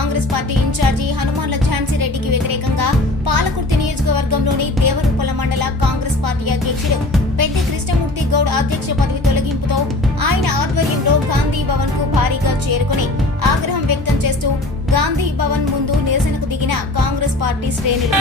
Congress party incharge హనుమాన్ల Jhansi రెడ్డికి వ్యతిరేకంగా పాలకుర్తి నియోజకవర్గంలోని దేవరూపల మండల కాంగ్రెస్ పార్టీ అధ్యక్షుడు పెద్ది కృష్ణమూర్తి గౌడ్ అధ్యక్ష పదవి తొలగింపుతో ఆయన ఆధ్వర్యంలో గాంధీ భవన్ కు భారీగా చేరుకుని ఆగ్రహం వ్యక్తం చేస్తూ గాంధీ భవన్ ముందు నిరసనకు దిగిన కాంగ్రెస్ పార్టీ శ్రేణులు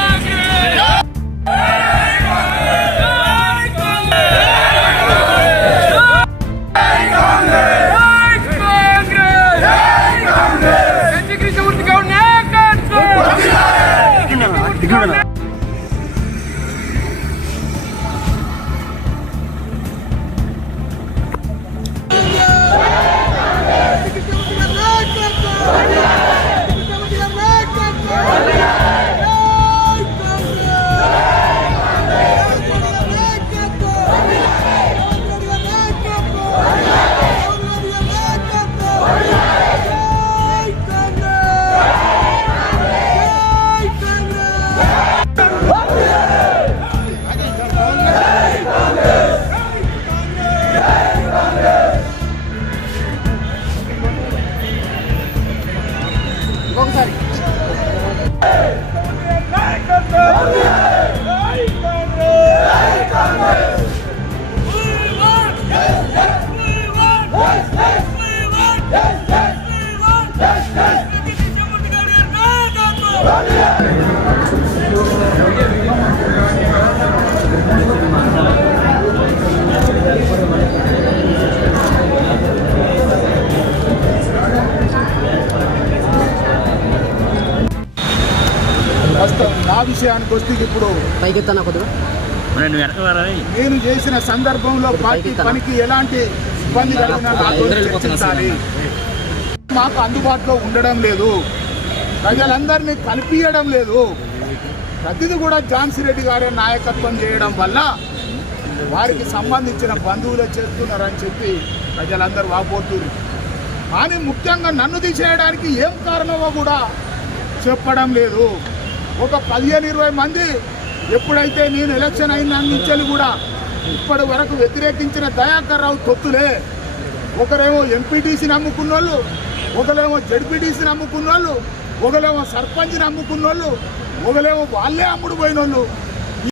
నా విషయానికి వస్తే ఇప్పుడు నేను చేసిన సందర్భంలో పార్టీ పనికి ఎలాంటి ఇబ్బంది కలిగినా చర్చించాలి. మాకు అందుబాటులో ఉండడం లేదు, ప్రజలందరినీ కల్పియడం లేదు. ప్రతిదీ కూడా ఝాన్సీ రెడ్డి గారే నాయకత్వం చేయడం వల్ల వారికి సంబంధించిన బంధువులే చేస్తున్నారని చెప్పి ప్రజలందరూ వాపోతున్నారు. కానీ ముఖ్యంగా నన్ను తీసేయడానికి ఏం కారణమో కూడా చెప్పడం లేదు. ఒక 15-20 మంది ఎప్పుడైతే నేను ఎలక్షన్ అయిన నుంచి కూడా ఇప్పటి వరకు వ్యతిరేకించిన దయాకర్ రావు తొత్తులే. ఒకరేమో ఎంపీటీసీని నమ్ముకున్న వాళ్ళు, ఒకరేమో జడ్పీటీసీని నమ్ముకున్న వాళ్ళు, ఒకరేమో సర్పంచ్ని నమ్ముకున్న వాళ్ళు, ఒకరేమో వాళ్ళే అమ్ముడు పోయిన వాళ్ళు.